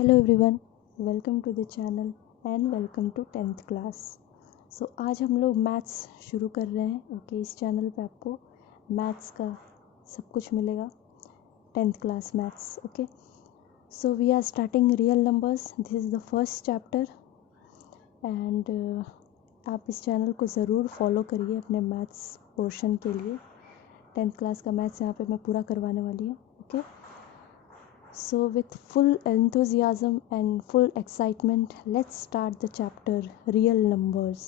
Hello everyone, welcome to the channel and welcome to 10th class. So आज हम लोग maths शुरू कर रहे हैं। ओके, इस चैनल पे आपको मैथ्स का सब कुछ मिलेगा, 10th class maths. Okay, so we are starting real numbers. This is the first chapter and आप इस चैनल को ज़रूर फॉलो करिए अपने मैथ्स पोर्शन के लिए। 10th क्लास का मैथ्स यहाँ पे मैं पूरा करवाने वाली हूँ। Okay, so with full enthusiasm and full excitement, let's start the chapter real numbers.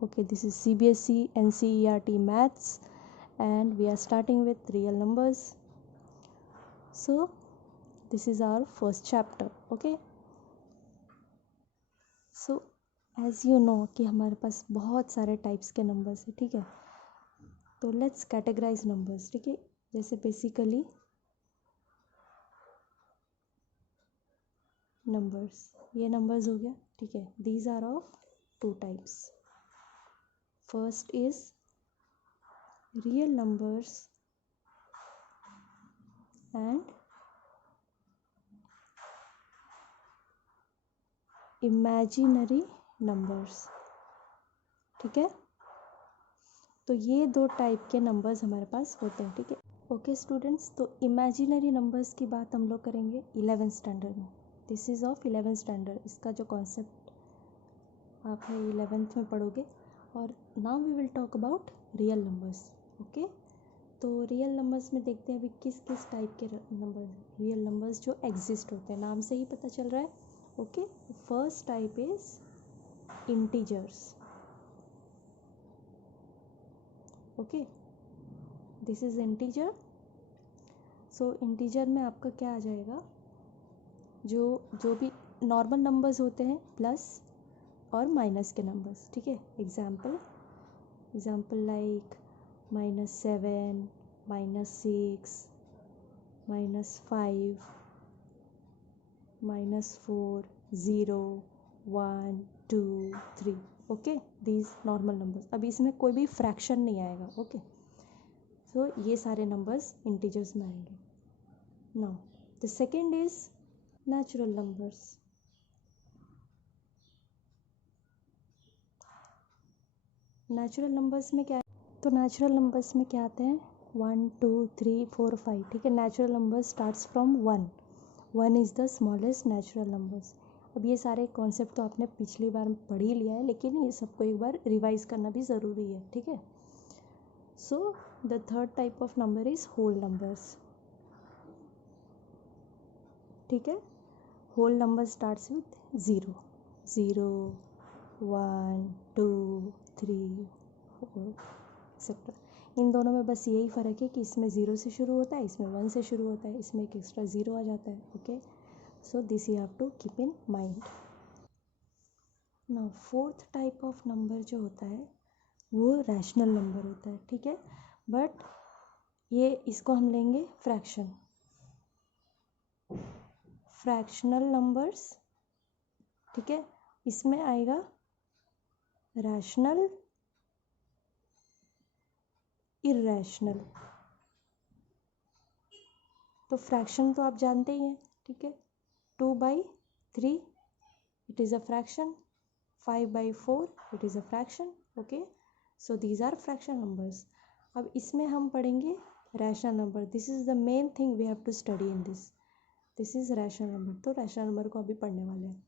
Okay, this is CBSE NCERT maths and we are starting with real numbers. So this is our first chapter. Okay, so as you know कि हमारे पास बहुत सारे types के numbers है। ठीक है, तो let's categorise numbers. ठीक है, जैसे बेसिकली नंबर्स, ये नंबर्स हो गया। ठीक है, these are of two types. First is real numbers and imaginary numbers. ठीक है, तो ये दो टाइप के नंबर्स हमारे पास होते हैं। ठीक है, ओके स्टूडेंट्स, तो इमेजिनरी नंबर्स की बात हम लोग करेंगे 11th स्टैंडर्ड में। This is of 11th standard. इसका जो कॉन्सेप्ट आप है 11th में पढ़ोगे। और now we will talk about real numbers. Okay, तो रियल नंबर्स में देखते हैं अभी किस किस टाइप के नंबर रियल नंबर्स जो एग्जिस्ट होते हैं। नाम से ही पता चल रहा है। Okay, first type is integers. Okay, this is integer. So integer में आपका क्या आ जाएगा, जो भी नॉर्मल नंबर्स होते हैं प्लस और माइनस के नंबर्स। ठीक है, example like -7, -6, -5, -4, 0, 1, 2, 3। Okay, these normal numbers. अभी इसमें कोई भी फ्रैक्शन नहीं आएगा। ओके, सो ये सारे नंबर्स इंटीजर्स में आएंगे। Now the second is natural numbers. Natural numbers में क्या है, तो नेचुरल नंबर्स में क्या आते हैं 1, 2, 3, 4, 5। ठीक है, natural numbers starts from 1 is the smallest natural numbers. अब ये सारे कॉन्सेप्ट तो आपने पिछली बार पढ़ ही लिया है, लेकिन ये सबको एक बार रिवाइज करना भी ज़रूरी है। ठीक है, so the third type of number is whole numbers. ठीक है, whole number starts with 0, 0, 1, 2, 3, 4 etcetera. इन दोनों में बस यही फ़र्क है कि इसमें 0 से शुरू होता है, इसमें 1 से शुरू होता है, इसमें एक एक्स्ट्रा 0 आ जाता है। Okay, so this you have to keep in mind. Now fourth type of number जो होता है वो रैशनल नंबर होता है। ठीक है, बट ये इसको हम लेंगे फ्रैक्शनल नंबर्स। ठीक है, इसमें आएगा रैशनल, इरैशनल। तो फ्रैक्शन तो आप जानते ही हैं। ठीक है, 2/3 it is a fraction, 5/4 it is a fraction. Okay, so these are fraction numbers. अब इसमें हम पढ़ेंगे rational number. This is the main thing we have to study in this is rational number. तो रैशनल नंबर को अभी पढ़ने वाले हैं।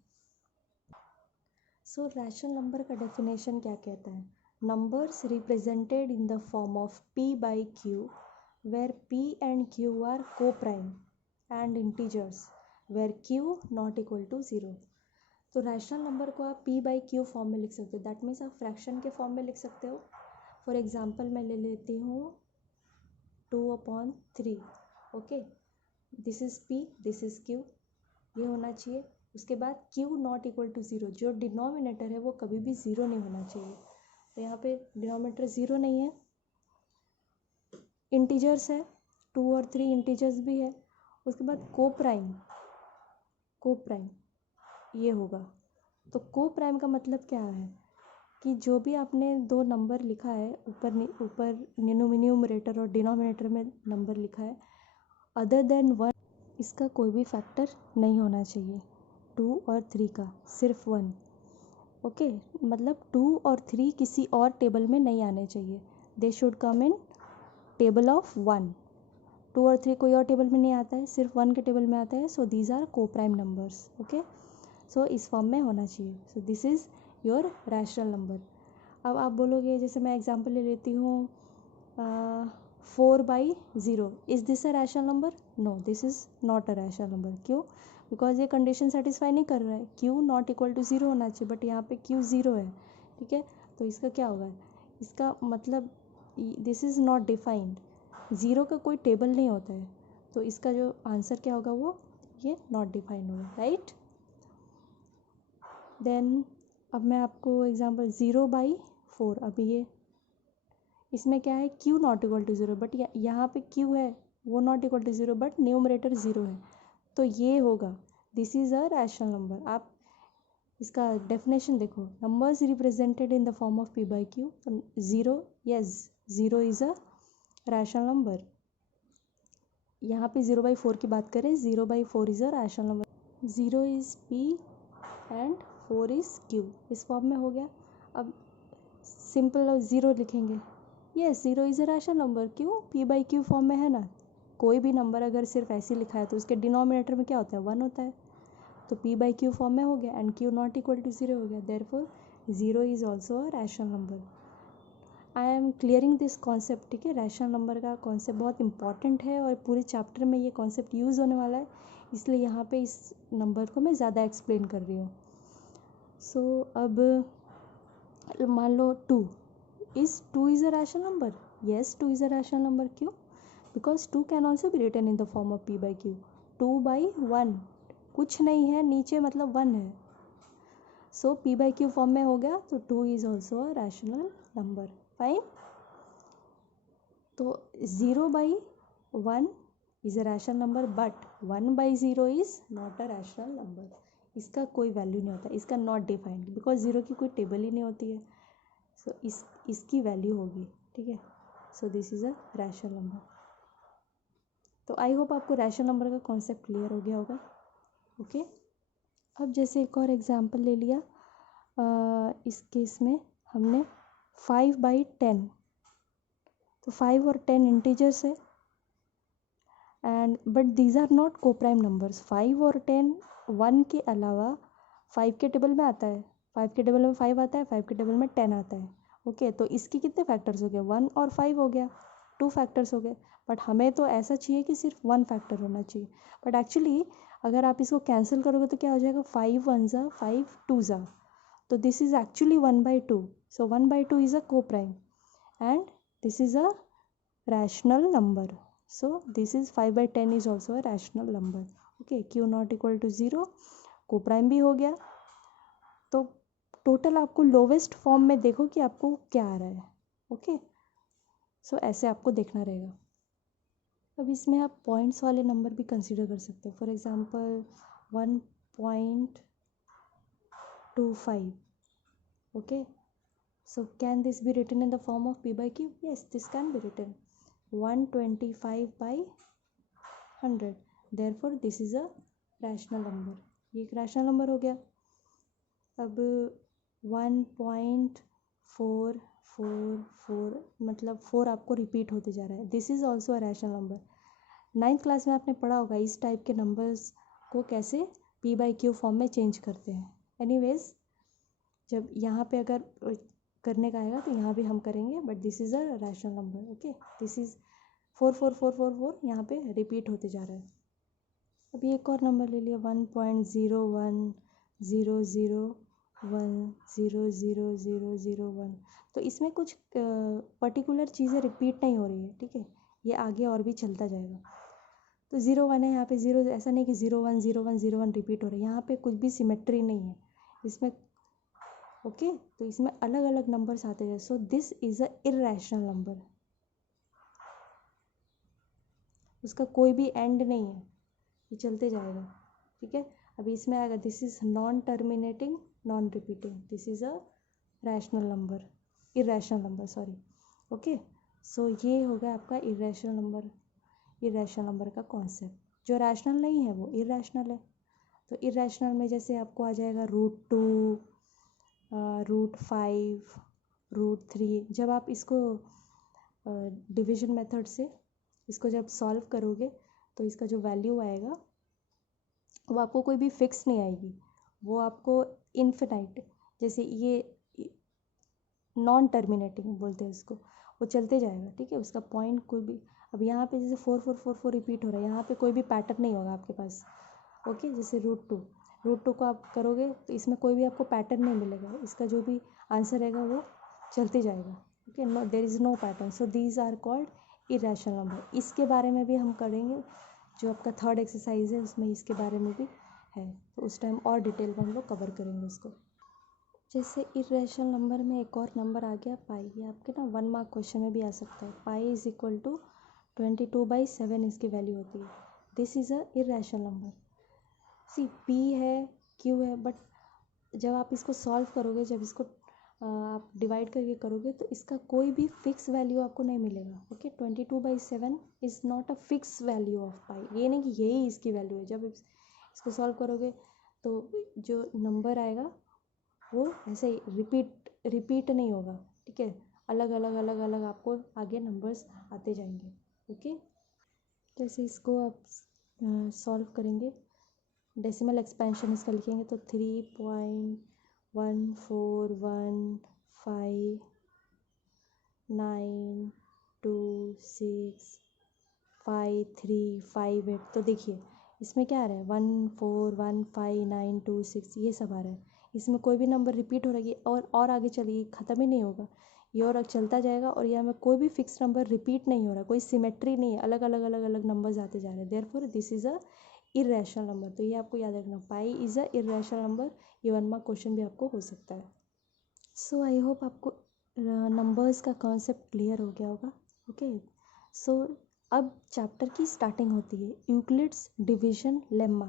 सो रैशनल नंबर का डेफिनेशन क्या कहता है, numbers represented in the form of p/q where p and q are co-prime and integers where q not equal to 0। तो रैशनल नंबर को आप p/q फॉर्म में लिख सकते हो। दैट मीन्स आप फ्रैक्शन के फॉर्म में लिख सकते हो। फॉर एग्जांपल मैं ले लेती हूँ 2/3। Okay, this is p, this is q, ये होना चाहिए। उसके बाद q नॉट इक्वल टू 0, जो डिनोमिनेटर है वो कभी भी 0 नहीं होना चाहिए। तो यहाँ पे डिनोमिनेटर 0 नहीं है, इंटीजर्स है 2 और 3 इंटीजर्स भी है। उसके बाद को प्राइम ये होगा। तो को प्राइम का मतलब क्या है कि जो भी आपने दो नंबर लिखा है, ऊपर न्यूमरेटर और डिनोमिनेटर में नंबर लिखा है, अदर देन 1 इसका कोई भी फैक्टर नहीं होना चाहिए। 2 और 3 का, सिर्फ 1। ओके, मतलब 2 और 3 किसी और टेबल में नहीं आने चाहिए, they should come in table of 1। 2 और 3 कोई और टेबल में नहीं आता है, सिर्फ 1 के टेबल में आता है। सो दीज आर को प्राइम नंबर्स। ओके, सो इस फॉर्म में होना चाहिए। So this is your rational number. अब आप बोलोगे, जैसे मैं एग्जांपल ले लेती हूँ 4/0, is this a rational number? No, this is not a rational number. क्यों? बिकॉज ये कंडीशन सेटिस्फाई नहीं कर रहा है, क्यू नॉट इक्वल टू 0 होना चाहिए, बट यहाँ पे क्यू 0 है। ठीक है, तो इसका क्या होगा? इसका मतलब दिस इज़ नॉट डिफाइंड, 0 का कोई टेबल नहीं होता है, तो इसका जो आंसर क्या होगा वो ये नॉट डिफाइंड होगा, राइट। देन अब मैं आपको एग्जांपल 0/4, अब ये इसमें क्या है, q not equal to 0, but यहाँ पे q है वो not equal to 0, but numerator 0 है, तो ये होगा, this is a rational number. आप इसका डेफिनेशन देखो, numbers represented in the form of p/q, 0, yes 0 is a rational number. यहाँ पे 0/4 की बात करें, 0/4 is a rational number. 0 is p and 4 is q, इस फॉर्म में हो गया। अब सिंपल 0 लिखेंगे, yes 0 is a rational number. क्यों? p/q फॉर्म में है ना, कोई भी नंबर अगर सिर्फ ऐसे लिखा है तो उसके डिनोमिनेटर में क्या होता है, 1 होता है, तो p/q फॉर्म में हो गया and q not equal to 0 हो गया, therefore 0 is also a rational number. I am clearing this concept. ठीक है, रैशनल नंबर का कॉन्सेप्ट बहुत इंपॉर्टेंट है और पूरे चैप्टर में ये कॉन्सेप्ट यूज़ होने वाला है, इसलिए यहाँ पे इस नंबर को मैं ज़्यादा एक्सप्लेन कर रही हूँ। सो अब मान लो 2 is a rational number. Yes 2 is a rational number. क्यों? Because 2 can also be written in the form of p/q। 2/1 कुछ नहीं है नीचे, मतलब 1 है, सो p/q फॉर्म में हो गया, तो 2 is also a rational number. Fine, तो 0/1 is a rational number, but 1/0 is not a rational number. इसका कोई वैल्यू नहीं होता, इसका नॉट डिफाइंड, बिकॉज 0 की कोई टेबल ही नहीं होती है, सो इसकी वैल्यू होगी। ठीक है, so this is a rational number. तो आई होप आपको रैशनल नंबर का कॉन्सेप्ट क्लियर हो गया होगा। ओके, अब जैसे एक और एग्जांपल ले लिया, इस केस में हमने 5/10, तो 5 और 10 इंटीजर्स है and but these are not coprime numbers. 5 और 10 1 के अलावा 5 के टेबल में आता है, 5 के टेबल में 5 आता है, 5 के टेबल में 10 आता है। ओके, तो इसके कितने फैक्टर्स हो गए, 1 और 5 हो गया, 2 फैक्टर्स हो गए, बट हमें तो ऐसा चाहिए कि सिर्फ 1 फैक्टर होना चाहिए, बट एक्चुअली अगर आप इसको कैंसिल करोगे तो क्या हो जाएगा, 5 1 ज़ा 5 2 ज़ा, तो this is actually 1/2, so 1/2 is a coprime and this is a rational number, so this is 5/10 is also a rational number. okay, q not equal to 0, को प्राइम भी हो गया, तो टोटल आपको लोवेस्ट फॉर्म में देखो कि आपको क्या आ रहा है। ओके, सो ऐसे आपको देखना रहेगा। अब इसमें आप पॉइंट्स वाले नंबर भी कंसीडर कर सकते हो, for example 1.25। Okay, so can this be written in the form of p/q? yes, this can be written 125/100, therefore this is a rational number। ये एक रैशनल नंबर हो गया। अब 1.444, मतलब 4 आपको रिपीट होते जा रहा है, this is also a rational number. 9th class में आपने पढ़ा होगा इस टाइप के नंबर्स को कैसे p/q फॉर्म में चेंज करते हैं। एनीवेज, जब यहाँ पे अगर करने का आएगा तो यहाँ भी हम करेंगे, but this is a rational number. Okay, this is 44444 यहाँ पे रिपीट होते जा रहा है। अभी एक और नंबर ले लिया 1.01001000001, तो इसमें कुछ पर्टिकुलर चीज़ें रिपीट नहीं हो रही है। ठीक है, ये आगे और भी चलता जाएगा। तो 0 1 है, यहाँ पे 0, ऐसा नहीं कि 0 1 0 1 0 1 रिपीट हो रहा है, यहाँ पे कुछ भी सिमेट्री नहीं है इसमें। ओके, तो इसमें अलग अलग नंबर्स आते हैं, so this is a irrational number, उसका कोई भी एंड नहीं है, ये चलते जाएगा। ठीक है, अभी इसमें आएगा this is non terminating non repeating, this is a rational number, irrational number, sorry. Okay, so ये हो गया आपका इर्रेशनल नंबर, इर्रेशनल नंबर का कॉन्सेप्ट। जो रैशनल नहीं है वो इर्रेशनल है, तो इरेशनल में जैसे आपको आ जाएगा √2, √5, √3। जब आप इसको डिवीजन मेथड से इसको जब सॉल्व करोगे तो इसका जो वैल्यू आएगा वो आपको कोई भी फिक्स नहीं आएगी, वो आपको इन्फिनाइट, जैसे ये नॉन टर्मिनेटिंग बोलते हैं इसको, वो चलते जाएगा, ठीक है। उसका पॉइंट कोई भी, अब यहाँ पे जैसे 4 रिपीट हो रहा है, यहाँ पे कोई भी पैटर्न नहीं होगा आपके पास, ओके। जैसे √2 को आप करोगे तो इसमें कोई भी आपको पैटर्न नहीं मिलेगा, इसका जो भी आंसर रहेगा वो चलते जाएगा, okay. No, there is no pattern, so these are called irrational number. इसके बारे में भी हम करेंगे, जो आपका थर्ड एक्सरसाइज है उसमें इसके बारे में भी है, तो उस टाइम और डिटेल में हम लोग कवर करेंगे उसको। जैसे इरेशनल नंबर में एक और नंबर आ गया पाई, ये आपके ना 1 मार्क क्वेश्चन में भी आ सकता है। पाई इज इक्वल टू 22/7 इसकी वैल्यू होती है। This is a irrational number. See p है, क्यू है, बट जब आप इसको सॉल्व करोगे, जब इसको आप डिवाइड करके करोगे तो इसका कोई भी फिक्स वैल्यू आपको नहीं मिलेगा, okay. 22/7 is not a fix value of pi, ये नहीं कि यही इसकी वैल्यू है। जब इसको सॉल्व करोगे तो जो नंबर आएगा वो ऐसे ही रिपीट नहीं होगा, ठीक है। अलग अलग आपको आगे नंबर्स आते जाएंगे, ओके। जैसे इसको आप सॉल्व करेंगे, डेसिमल एक्सपेंशन इसका लिखेंगे तो 3.14159265358। तो देखिए इसमें क्या आ रहा है, 1415926, ये सब आ रहा है। इसमें कोई भी नंबर रिपीट हो रही है और आगे चलिए ख़त्म ही नहीं होगा, ये और चलता जाएगा, और यहाँ में कोई भी फिक्स नंबर रिपीट नहीं हो रहा, कोई सिमेट्री नहीं है, अलग अलग नंबर्स आते जा रहे हैं। Therefore this is a irrational number. तो ये आपको याद रखना, पाई इज़ अ इरेशनल नंबर। ये 1 मार्क क्वेश्चन भी आपको हो सकता है। सो आई होप आपको नंबर्स का कॉन्सेप्ट क्लियर हो गया होगा, ओके। सो अब चैप्टर की स्टार्टिंग होती है, यूक्लिड्स डिवीजन लेम्मा।